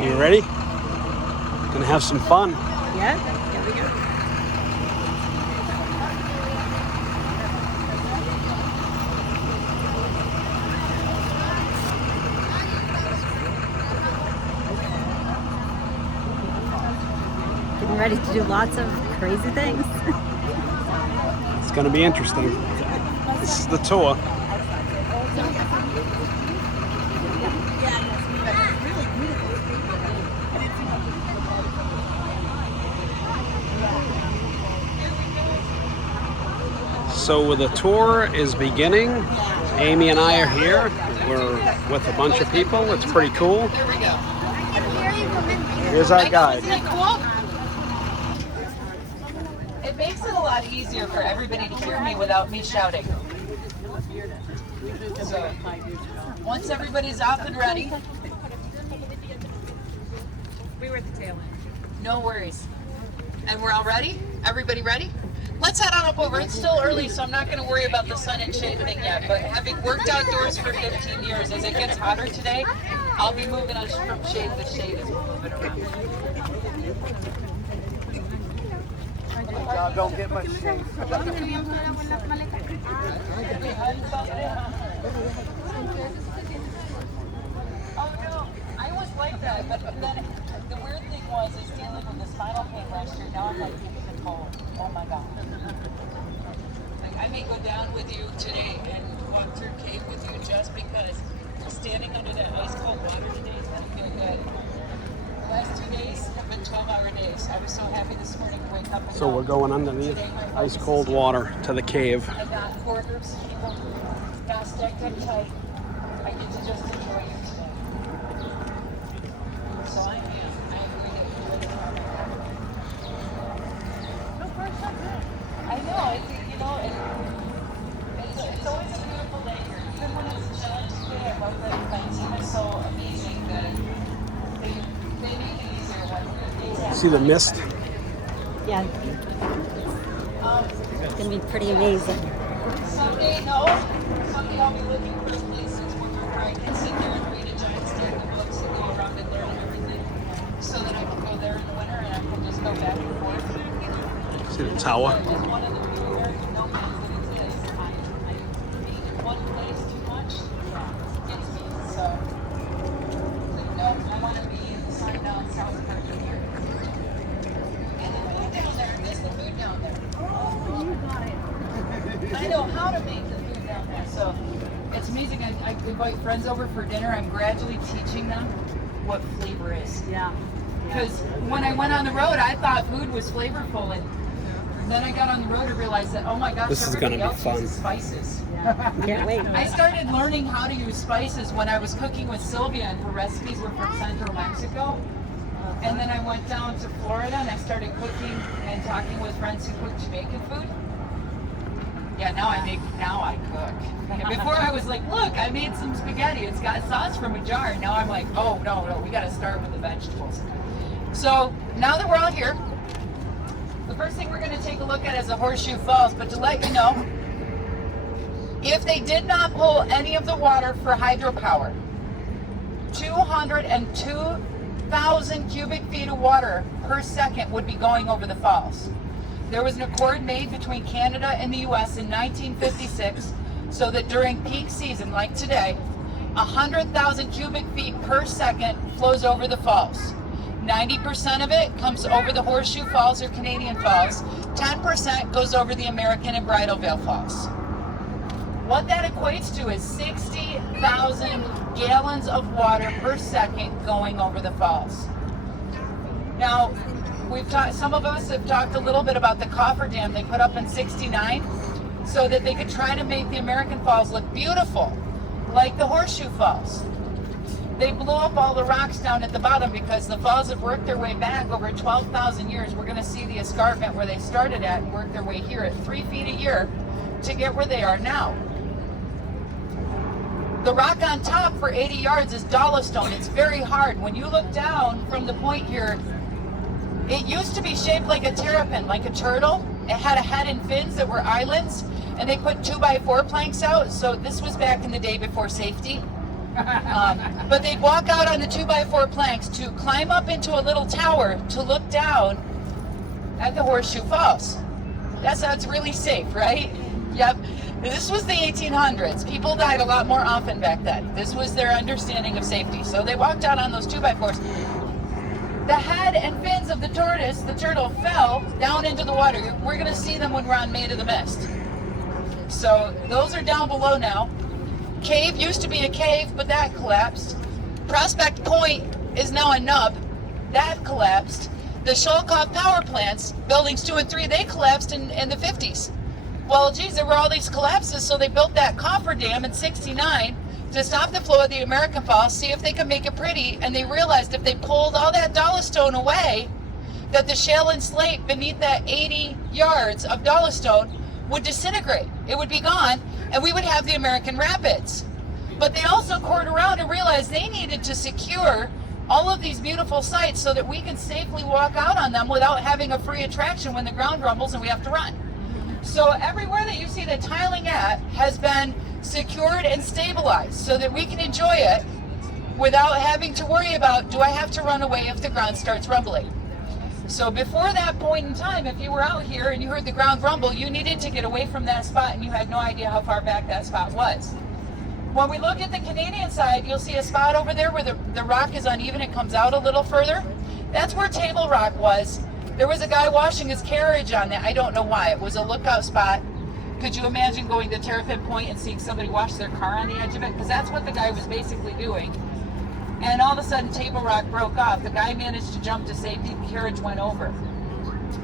You ready? Gonna have some fun. Yeah, here we go. Getting ready to do lots of crazy things. It's gonna be interesting. This is the tour. So the tour is beginning. Amy and I are here. We're with a bunch of people. It's pretty cool. Here's our guide. It makes it a lot easier for everybody to hear me without me shouting. So, once everybody's off and ready. We were at the tail end. No worries. And we're all ready? Everybody ready? Let's head on up over. It's still early, so I'm not going to worry about the sun and shade thing yet. But having worked outdoors for 15 years, as it gets hotter today, I'll be moving on from shade to shade as we're moving around. Don't get much shade. Oh no, I was like that, but then the weird thing was dealing with the spinal pain last year. Now I'm like taking the cold. Oh my god. Like I may go down with you today and walk through cave with you just because standing under that ice cold water today is gonna feel good. The last 2 days have been 12-hour days. I was so happy this morning to wake up and So we're going underneath ice cold water to the cave. I got 4 groups of people, got stacked up tight. I get to just enjoy you today. So I agree that I know, it's always a beautiful day here. Even when it's a challenge today, I love that my team is so amazing that they make it easier when See the mist? Yeah. It's gonna be pretty amazing. Someday I'll be looking for places where I can sit there and read a giant stack of books and go around and learn everything so that I can go there in the winter and I can just go back and forth. See the tower? It's one of the few American nomads that it is. I being in one place too much gets me. So, no, I want to be in the sun down south country here. And the food down there, I miss the food down there. Oh, you got it. I know how to make the food down there. So, it's amazing. I invite friends over for dinner. I'm gradually teaching them what flavor is. Yeah. Because when I went on the road, I thought food was flavorful, and then I got on the road and realized that, oh my gosh, This is gonna be else fun. uses spices. Yeah. Can't wait. I started learning how to use spices when I was cooking with Sylvia, and her recipes were from Central Mexico. And then I went down to Florida and I started cooking and talking with friends who cook Jamaican food. Yeah, now I cook. And before I was like, look, I made some spaghetti. It's got sauce from a jar. Now I'm like, oh no, we gotta start with the vegetables. So now that we're all here, the first thing we're gonna take a look at is the Horseshoe Falls. But to let you know, if they did not pull any of the water for hydropower, 202,000 cubic feet of water per second would be going over the falls. There was an accord made between Canada and the US in 1956 so that during peak season, like today, 100,000 cubic feet per second flows over the falls. 90% of it comes over the Horseshoe Falls or Canadian Falls. 10% goes over the American and Bridal Veil Falls. What that equates to is 60,000 gallons of water per second going over the falls. Now, some of us have talked a little bit about the coffer dam they put up in '69 so that they could try to make the American Falls look beautiful, like the Horseshoe Falls. They blew up all the rocks down at the bottom because the falls have worked their way back over 12,000 years. We're going to see the escarpment where they started at and work their way here at 3 feet a year to get where they are now. The rock on top for 80 yards is dolostone. It's very hard. When you look down from the point here, it used to be shaped like a terrapin, like a turtle. It had a head and fins that were islands, and they put 2x4 planks out. So this was back in the day before safety. But they'd walk out on the 2x4 planks to climb up into a little tower to look down at the Horseshoe Falls. That sounds really safe, right? Yep. This was the 1800s. People died a lot more often back then. This was their understanding of safety. So they walked out on those 2x4s. The head and fins of the tortoise, the turtle, fell down into the water. We're going to see them when we're on Maid of the Mist. So those are down below now. Cave used to be a cave, but that collapsed. Prospect Point is now a nub. That collapsed. The Sholkoff power plants, buildings 2 and 3, they collapsed in the 50s. Well, geez, there were all these collapses, so they built that coffer dam in 69 to stop the flow of the American Falls, see if they could make it pretty, and they realized if they pulled all that dolostone away, that the shale and slate beneath that 80 yards of dolostone would disintegrate. It would be gone, and we would have the American Rapids. But they also cored around and realized they needed to secure all of these beautiful sites so that we can safely walk out on them without having a free attraction when the ground rumbles and we have to run. So everywhere that you see the tiling at has been secured and stabilized so that we can enjoy it without having to worry about, do I have to run away if the ground starts rumbling? So before that point in time, if you were out here and you heard the ground rumble, you needed to get away from that spot and you had no idea how far back that spot was. When we look at the Canadian side, you'll see a spot over there where the rock is uneven. It comes out a little further. That's where Table Rock was. There was a guy washing his carriage on that. I don't know why. It was a lookout spot. Could you imagine going to Terrapin Point and seeing somebody wash their car on the edge of it? Because that's what the guy was basically doing. And all of a sudden, Table Rock broke off. The guy managed to jump to safety. The carriage went over.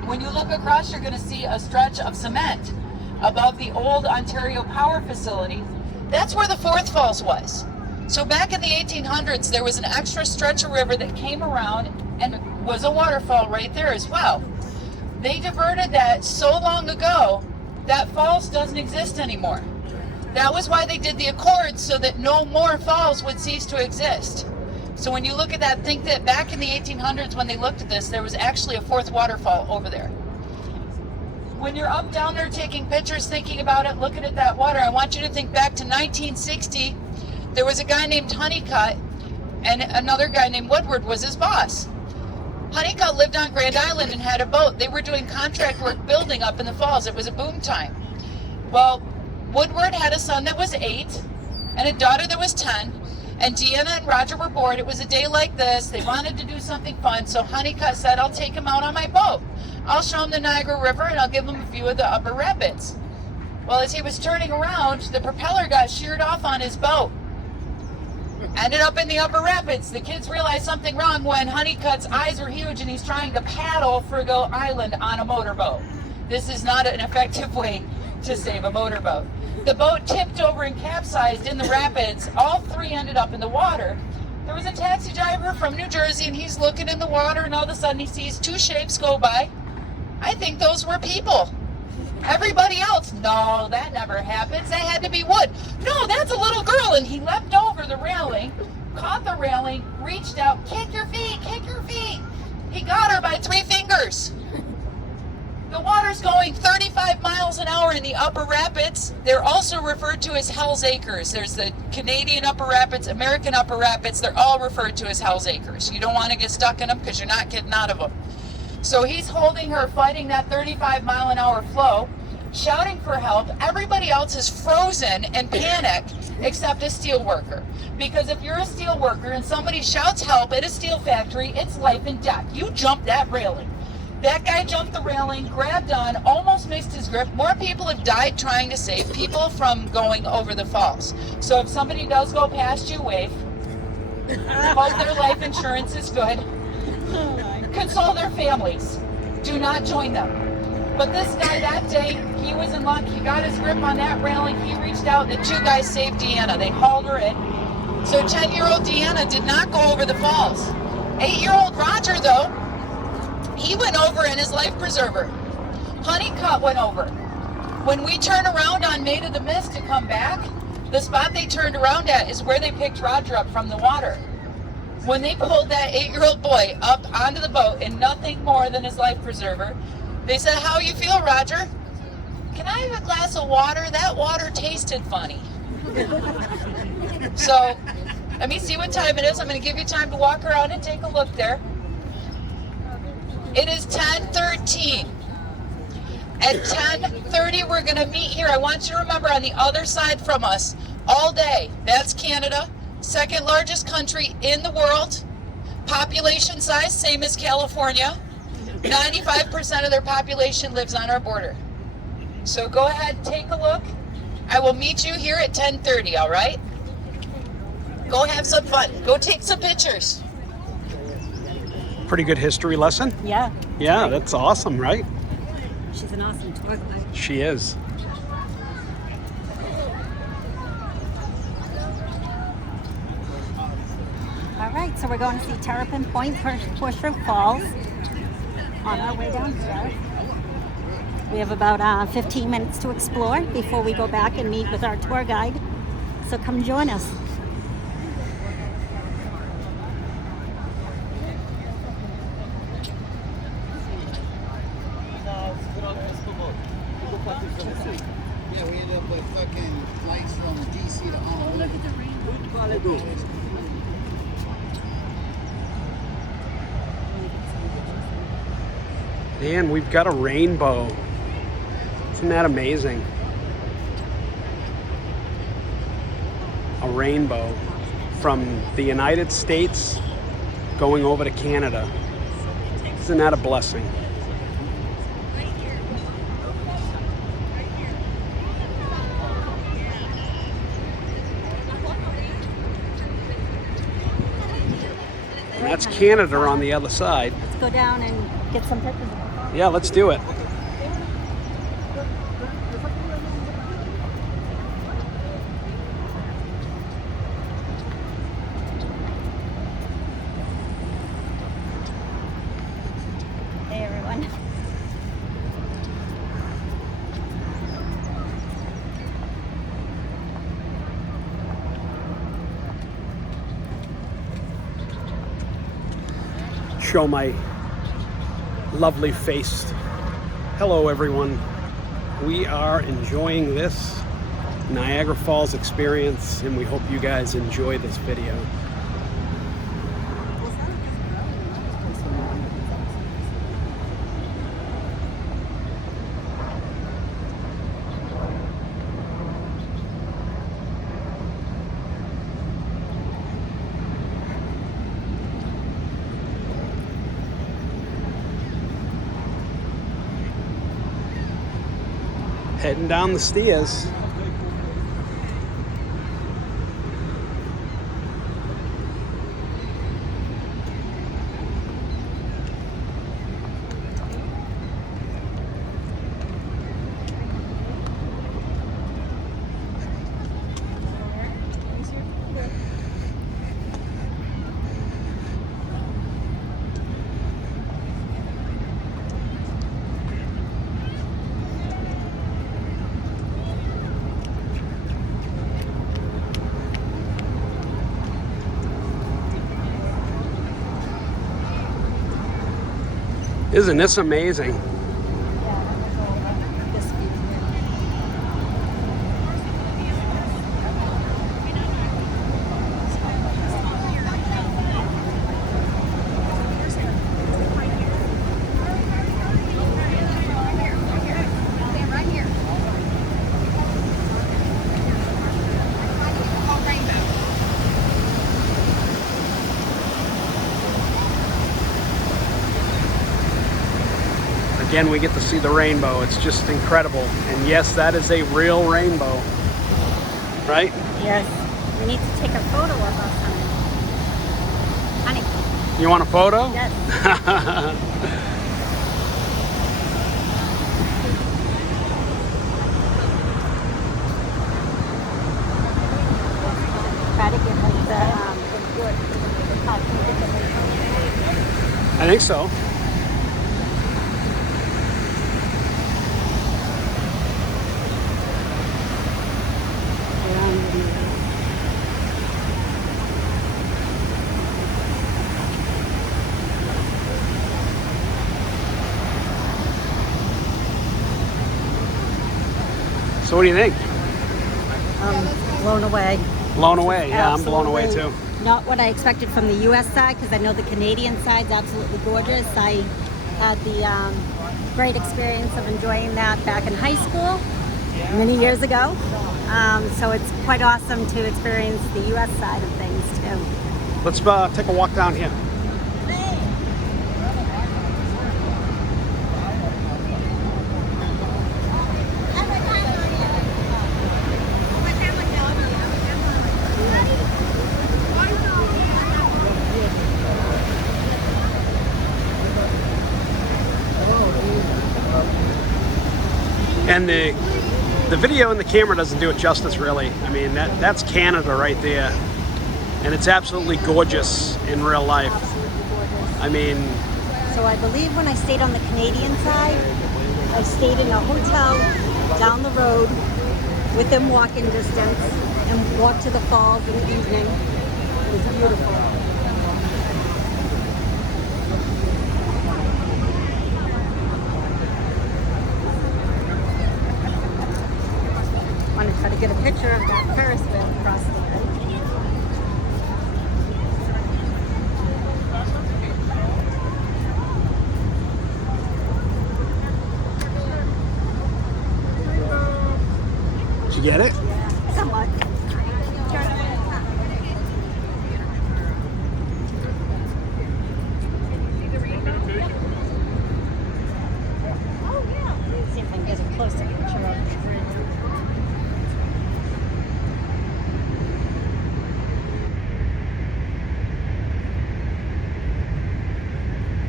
When you look across, you're going to see a stretch of cement above the old Ontario Power Facility. That's where the Fourth Falls was. So back in the 1800s, there was an extra stretch of river that came around and was a waterfall right there as well. They diverted that so long ago that falls doesn't exist anymore. That was why they did the Accords, so that no more falls would cease to exist. So when you look at that, think that back in the 1800s when they looked at this, there was actually a fourth waterfall over there. When you're up down there taking pictures, thinking about it, looking at that water, I want you to think back to 1960. There was a guy named Honeycutt and another guy named Woodward was his boss. Honeycutt lived on Grand Island and had a boat. They were doing contract work building up in the falls. It was a boom time. Well, Woodward had a son that was 8 and a daughter that was 10. And Deanna and Roger were bored. It was a day like this. They wanted to do something fun. So Honeycutt said, I'll take him out on my boat. I'll show him the Niagara River and I'll give him a view of the upper rapids. Well, as he was turning around, the propeller got sheared off on his boat. Ended up in the upper rapids. The kids realized something wrong when Honeycutt's eyes are huge and he's trying to paddle Frigo Island on a motorboat. This is not an effective way to save a motorboat. The boat tipped over and capsized in the rapids. All 3 ended up in the water. There was a taxi driver from New Jersey and he's looking in the water and all of a sudden he sees 2 shapes go by. I think those were people. Everybody else, no, that never happens. That had to be wood. No, that's a little girl. And he leapt over the railing, caught the railing, reached out, kick your feet, kick your feet. He got her by 3 fingers. The water's going 35 miles an hour in the upper rapids. They're also referred to as Hell's Acres. There's the Canadian upper rapids, American upper rapids. They're all referred to as Hell's Acres. You don't want to get stuck in them because you're not getting out of them. So he's holding her, fighting that 35 mile an hour flow, shouting for help. Everybody else is frozen and panicked except a steel worker. Because if you're a steel worker and somebody shouts help at a steel factory, it's life and death. You jump that railing. That guy jumped the railing, grabbed on, almost missed his grip. More people have died trying to save people from going over the falls. So if somebody does go past you, wave. Hope their life insurance is good. Console their families. Do not join them. But this guy that day, he was in luck. He got his grip on that railing. He reached out. The 2 guys saved Deanna. They hauled her in. So 10-year-old Deanna did not go over the falls. 8-year-old Roger, though, he went over in his life preserver. Honeycutt went over. When we turn around on Maid of the Mist to come back, the spot they turned around at is where they picked Roger up from the water. When they pulled that 8-year-old boy up onto the boat in nothing more than his life preserver, they said, how you feel, Roger? Can I have a glass of water? That water tasted funny. So Let me see what time it is. I'm going to give you time to walk around and take a look there. It is 10:13. At 10:30, we're going to meet here. I want you to remember, on the other side from us, all day, that's Canada, second largest country in the world. Population size, same as California. 95% of their population lives on our border. So go ahead, take a look. I will meet you here at 10:30, all right? Go have some fun. Go take some pictures. Pretty good history lesson. Yeah. Yeah, that's awesome, right? She's an awesome tour guide. She is. All right, so we're going to see Terrapin Point, Horseshoe Falls on our way down here. We have about 15 minutes to explore before we go back and meet with our tour guide. So come join us. Yeah, we ended up with fucking flights from DC to Honolulu. Look at the rainbow. And we've got a rainbow. Isn't that amazing? A rainbow from the United States going over to Canada. Isn't that a blessing? And that's Canada on the other side. Let's go down and get some pictures. Yeah, let's do it. Hey, everyone. Show my lovely face. Hello everyone. We are enjoying this Niagara Falls experience and we hope you guys enjoy this video. Heading down the stairs. Isn't this amazing? Again, we get to see the rainbow. It's just incredible. And yes, that is a real rainbow. Right? Yes. We need to take a photo of us, honey. Honey. You want a photo? Yes. Try to give us I think so. So what do you think? blown away. Blown away. Yeah, I'm blown away Absolutely too. Not what I expected from the U.S. side, because I know the Canadian side's absolutely gorgeous. I had the great experience of enjoying that back in high school many years ago. So it's quite awesome to experience the U.S. side of things too. Let's take a walk down here. And the video and the camera doesn't do it justice, really. I mean, that's Canada right there. And it's absolutely gorgeous in real life. Absolutely gorgeous. I mean, So I believe when I stayed on the Canadian side, I stayed in a hotel down the road within walking distance and walked to the falls in the evening. It was beautiful. I want to try to get a picture of that Ferris wheel across there. did you get it? Somewhat. See if I can get a closer picture of it.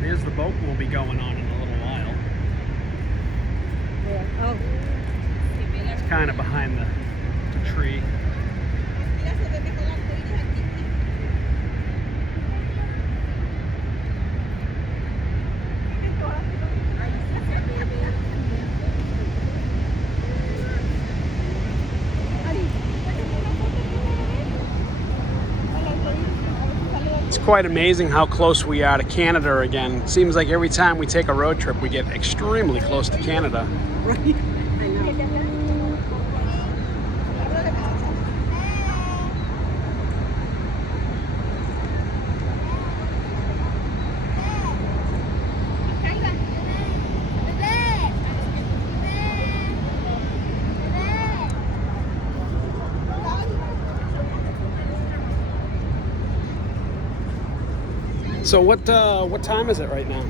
There's the boat we'll be going on in a little while. Yeah. Oh. It's kind of behind the tree. It's quite amazing how close we are to Canada again. It seems like every time we take a road trip, we get extremely close to Canada. Right. I know. So what time is it right now?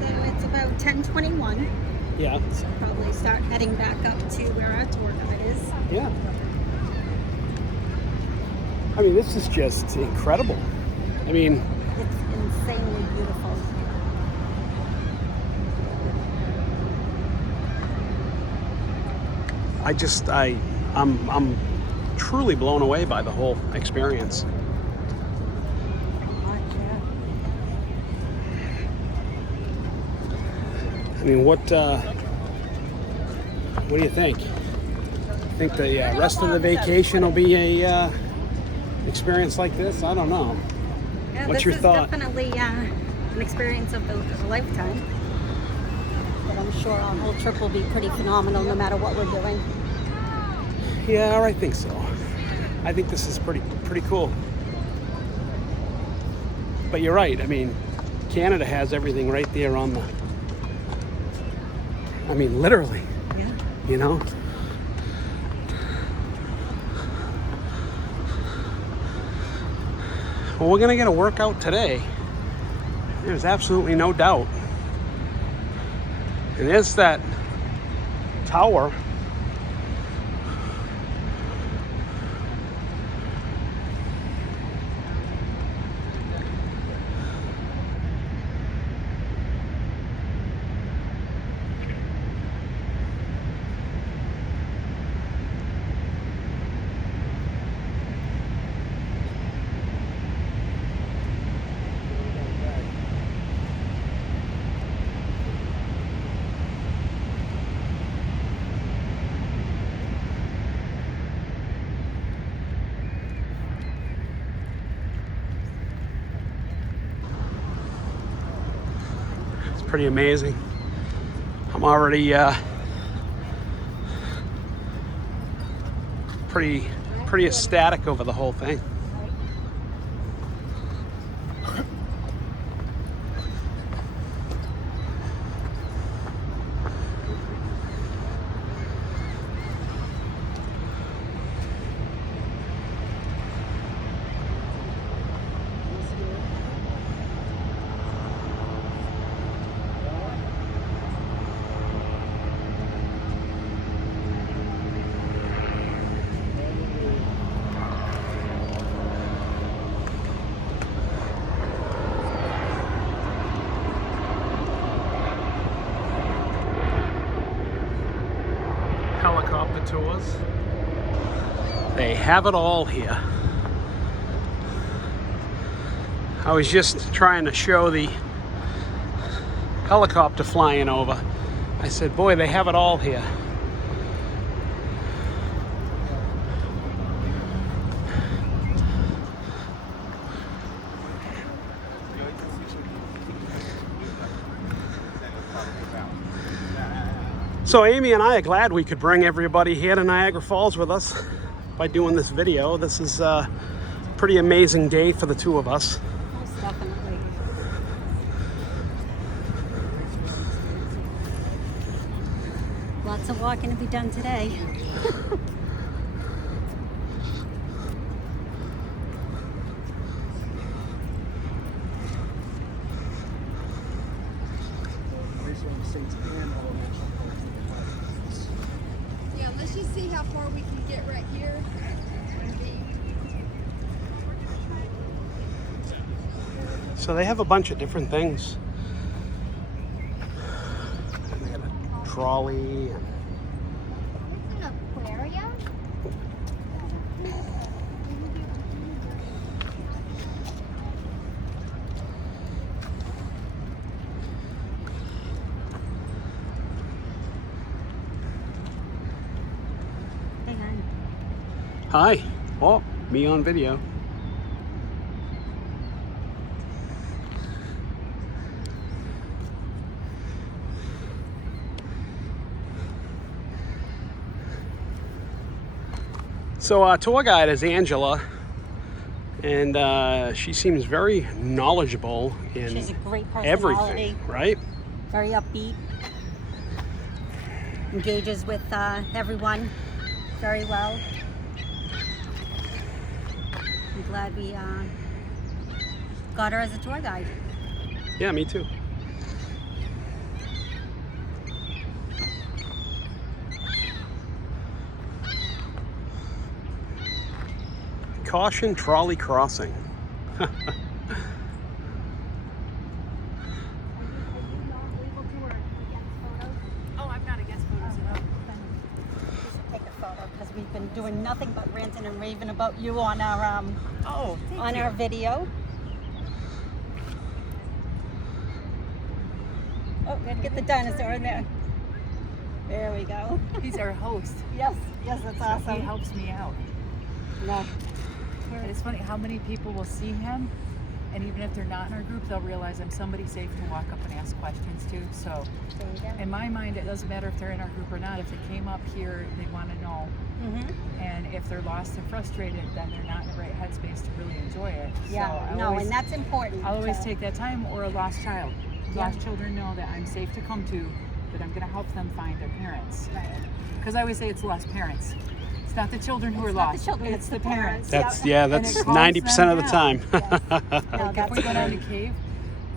So it's about 10:21. Yeah. So probably start heading back up to where our tour guide is. Yeah. I mean, this is just incredible. I mean, It's insanely beautiful. I'm truly blown away by the whole experience. I mean, what do you think? Think the rest of the vacation will be a experience like this? I don't know. Yeah, What's this your is thought? definitely an experience of a lifetime. But I'm sure our whole trip will be pretty phenomenal no matter what we're doing. Yeah, I think so. I think this is pretty cool. But you're right. I mean, Canada has everything right there on the. I mean, literally. Yeah. You know. Well, we're gonna get a workout today. There's absolutely no doubt. And there's that tower. Pretty amazing. I'm already pretty pretty ecstatic over the whole thing. Helicopter tours. They have it all here. I was just trying to show the helicopter flying over. I said, boy, they have it all here. So Amy and I are glad we could bring everybody here to Niagara Falls with us by doing this video. This is a pretty amazing day for the two of us. Most definitely. Lots of walking to be done today. Yeah, let's just see how far we can get right here. So they have a bunch of different things. And they have a trolley. And It's an aquarium. Hang on. hi. Oh, me on video. So our tour guide is Angela, and she seems very knowledgeable in She's a great personality. everything, right? Very upbeat. Engages with everyone very well. I'm glad we got her as a tour guide. Yeah, me too. Caution trolley crossing. Oh, I'm not against photos at all. We should take a photo because we've been doing nothing but ranting and raving about you on our our video. Oh, gotta get the dinosaur in there. There we go. He's our host. Yes, yes, that's He awesome. helps me out. No. And it's funny how many people will see him, and even if they're not in our group, they'll realize I'm somebody safe to walk up and ask questions to. So There you go. in my mind, it doesn't matter if they're in our group or not. If they came up here, they want to know. Mm-hmm. And if they're lost and frustrated, then they're not in the right headspace to really enjoy it. Yeah, So no, and that's important. I'll always so- take that time, or a lost child. Yeah. Lost children know that I'm safe to come to, that I'm going to help them find their parents. Right. Because I always say it's lost parents. It's not the children who It's are not lost. the children, it's the parents. That's Yeah. that's And it calms 90% of the them time. No, Like that's if we go down good. the cave,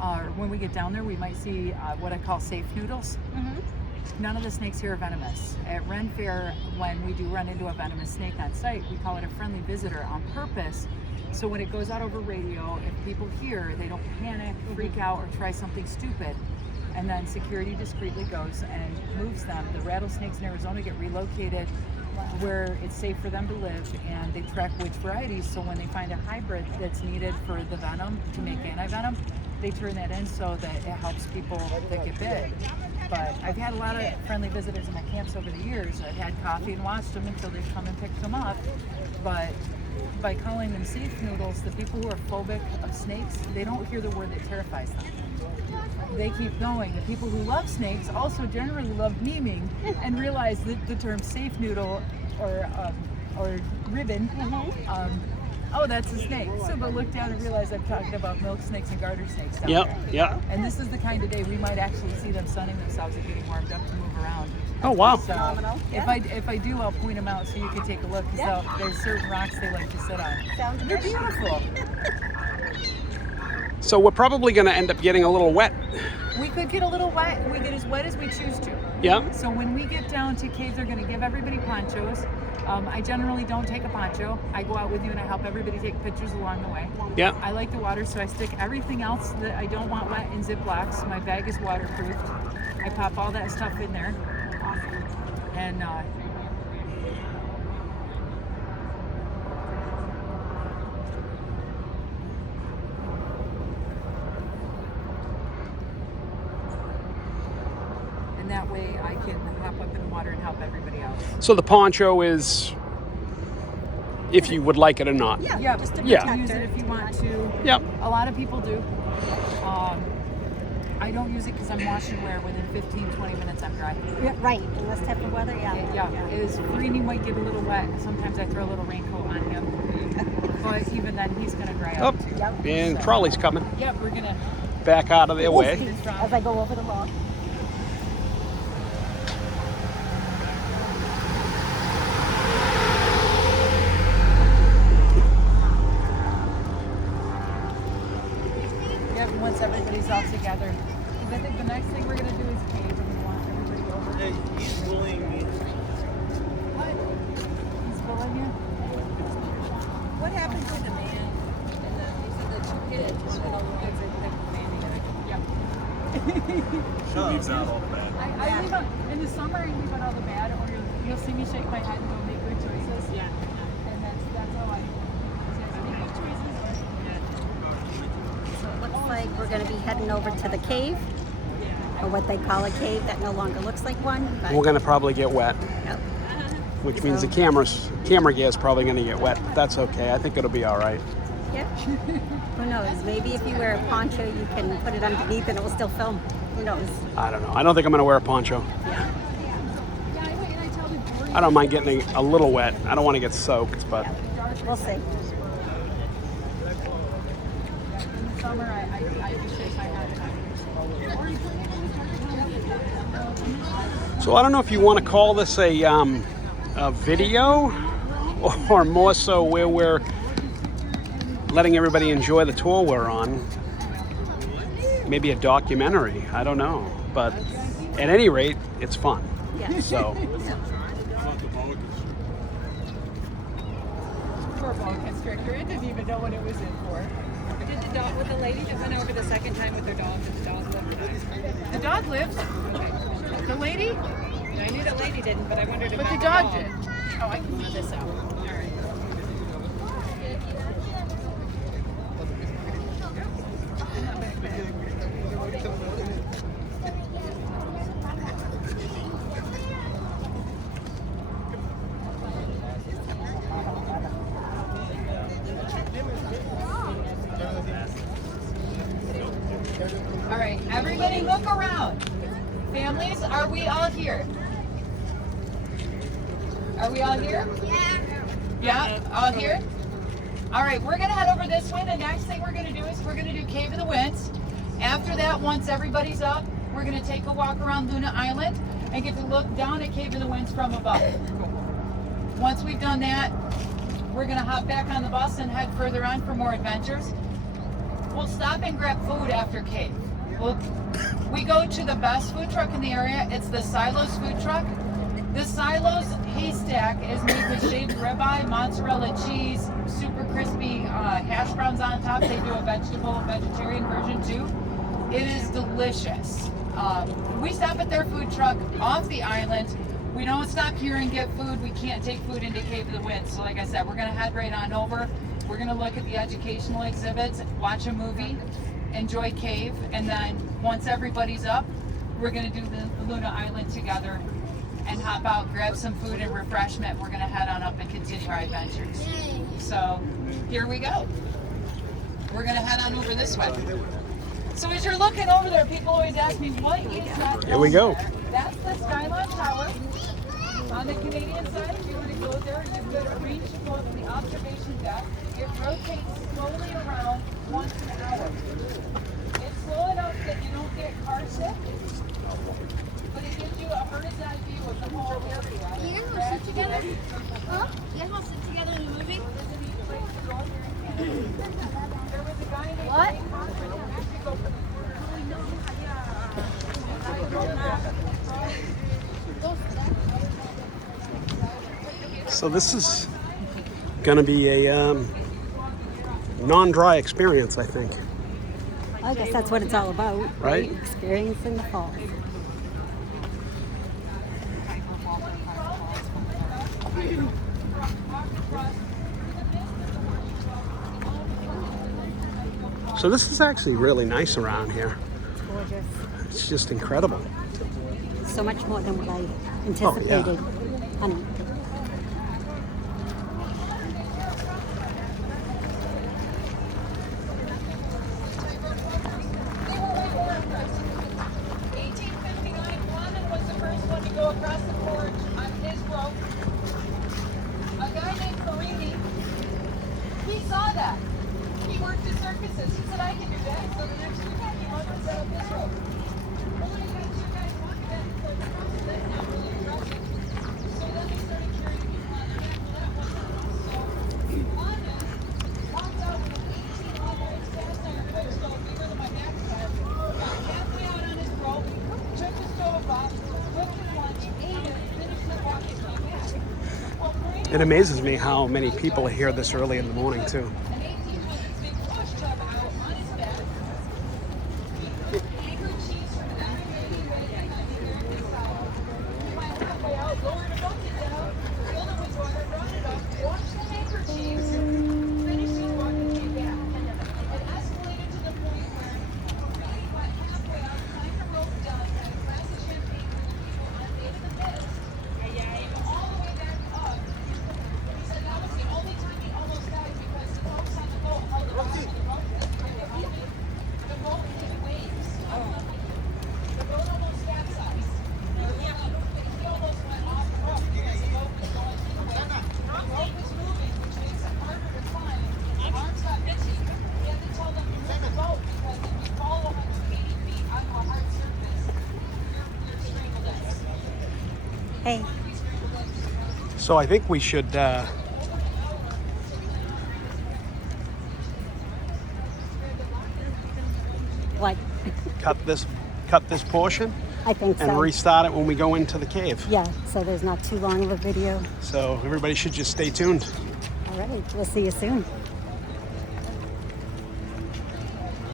or when we get down there, we might see what I call safe noodles. Mm-hmm. None of the snakes here are venomous. At Ren Fair, when we do run into a venomous snake on site, we call it a friendly visitor on purpose. So when it goes out over radio, if people hear, they don't panic, freak out, or try something stupid. And then security discreetly goes and moves them. The rattlesnakes in Arizona get relocated where it's safe for them to live, and they track which varieties. So when they find a hybrid that's needed for the venom to make anti-venom, they turn that in so that it helps people that get bit. But I've had a lot of friendly visitors in my camps over the years. I've had coffee and watched them until they've come and picked them up. But by calling them safe noodles, the people who are phobic of snakes, they don't hear the word that terrifies them. They keep going. The people who love snakes also generally love memeing and realize that the term safe noodle or ribbon. Oh, that's a snake. So they'll look down and realize I'm talking about milk snakes and garter snakes down there. Yep. And this is the kind of day we might actually see them sunning themselves and getting warmed up to move around. Oh, wow. So if I do, I'll point them out so you can take a look. Because there's certain rocks they like to sit on. Sounds They're beautiful. So we're probably going to end up getting a little wet. We could get a little wet. We get as wet as we choose to. Yeah. So when we get down to caves, they're going to give everybody ponchos. I generally don't take a poncho. I go out with you and I help everybody take pictures along the way. Yeah. I like the water, so I stick everything else that I don't want wet in Ziplocs. My bag is waterproofed. I pop all that stuff in there. And that way I can hop up in the water and help everybody else. So the poncho is if you would like it or not. Yeah, just to Yeah. protect use her. it if you want to. Yep. A lot of people do. I don't use it because I'm wash and wear. Within 15-20 minutes I'm dry. Yeah, right, in this type of weather, yeah. Is Greeny might get a little wet. Sometimes I throw a little raincoat on him. But even then he's gonna dry Oh, out too. and trolley's coming Yeah, we're gonna back out of their way. As I go over the log. once everybody's all together. I think the next thing we're gonna do is cave and we want everybody over. Hey, he's bullying me. What? He's bullying you? What happened to the man and the two kids? Yeah. She leaves out all the bad. I leave out, in the summer I leave out all the bad, or you'll see me shake my head and go make good choices. Yeah. And that's how I make good choices. So it looks like we're going to be heading over to the cave, or what they call a cave that no longer looks like one. But, We're going to probably get wet, yep. which means the camera gear is probably going to get wet. But that's okay. I think it'll be all right. Yep. Who knows? Maybe if you wear a poncho, you can put it underneath and it will still film. Who knows? I don't know. I don't think I'm going to wear a poncho. I don't mind getting a little wet. I don't want to get soaked, but We'll see. In the summer I just shake my head. so I don't know if you want to call this a video or more so where we're letting everybody enjoy the tour we're on. Maybe a documentary. I don't know. But at any rate, it's fun. Yeah. So Poor boa constrictor. It didn't even know what it was in for. Did the dog with the lady that went over the second time with her dog? Did the dog live? The dog lives. Okay. The lady? I knew the lady didn't, but I wondered But about the dog dog. did. Oh, I can move this out. All right. All right, everybody look around. Families, are we all here? Are we all here? Yeah, all here? All right, we're gonna head over this way. The next thing we're gonna do is we're gonna do Cave of the Winds. After that, once everybody's up, we're gonna take a walk around Luna Island and get to look down at Cave of the Winds from above. Once we've done that, we're gonna hop back on the bus and head further on for more adventures. We'll stop and grab food after Cave. We go to the best food truck in the area. It's the Silos food truck. The Silos haystack is made with shaved ribeye, mozzarella cheese, super crispy hash browns on top. They do a vegetarian version too. It is delicious. We stop at their food truck off the island. We don't stop here and get food. We can't take food into Cave of the Winds. So like I said, we're gonna head right on over. We're gonna look at the educational exhibits, watch a movie, enjoy Cave, and then once everybody's up, we're gonna do the Luna Island together and hop out, grab some food and refreshment. We're gonna head on up and continue our adventures. So here we go. We're gonna head on over this way. So as you're looking over there, people always ask me, what is that? Here we go. That's the Skyline Tower. On the Canadian side, if you were to go there, you could arrange to go to the observation deck. It rotates slowly around once an hour. It's slow enough that you don't get car sick, but it gives you a bird's eye view of the whole area. You guys want to sit together? Huh? You guys want to sit together in the movie? There was a guy named What? So this is going to be a non-dry experience, I think. I guess that's what it's all about, Right. Experiencing the falls. So this is actually really nice around here. It's gorgeous. It's just incredible. So much more than what I Oh, yeah. anticipated. Honey. 1859, London was the first one to go across the forge on his rope. A guy named Carini, he saw that. He worked at circuses. He said, I can do that. So the next year, he came up and set up this rope. Well, when he got two guys walking that, he said, that's not really aggressive. So then they started carrying people on the back. Well, that wasn't enough. So London walked out with an 1800s cast iron cook stove bigger than my backside. Got halfway out on his rope, took the stove off, cooked his lunch, ate it, finished his walk, and came back. Well, Carini It amazes me how many people are here this early in the morning, too. an 1800s big push tub out on his bed. Anchored cheese from an American ready on the American side. He went halfway out, lowered a bucket down, filled it with water, brought it up, washed the anchored cheese, finished his walk, and came back. It escalated to the point where he went halfway out, climbed the rope down, had a glass of champagne for the people on the day of the mist, came all the way back up. He said that was the only time he almost died because the folks on the boat held it on to the rope. The boat hit waves. The boat almost capsized. He almost went off the rope because the boat was going through the waves. The rope was moving, which makes it harder to climb. Arms got itchy. We had to tell them to move the boat because if you fall 180 feet onto a hard surface, you're strangled eggs. Hey, So I think we should what? cut this portion I think and so. restart it when we go into the cave. Yeah, so there's not too long of a video. So everybody should just stay tuned. All right, we'll see you soon.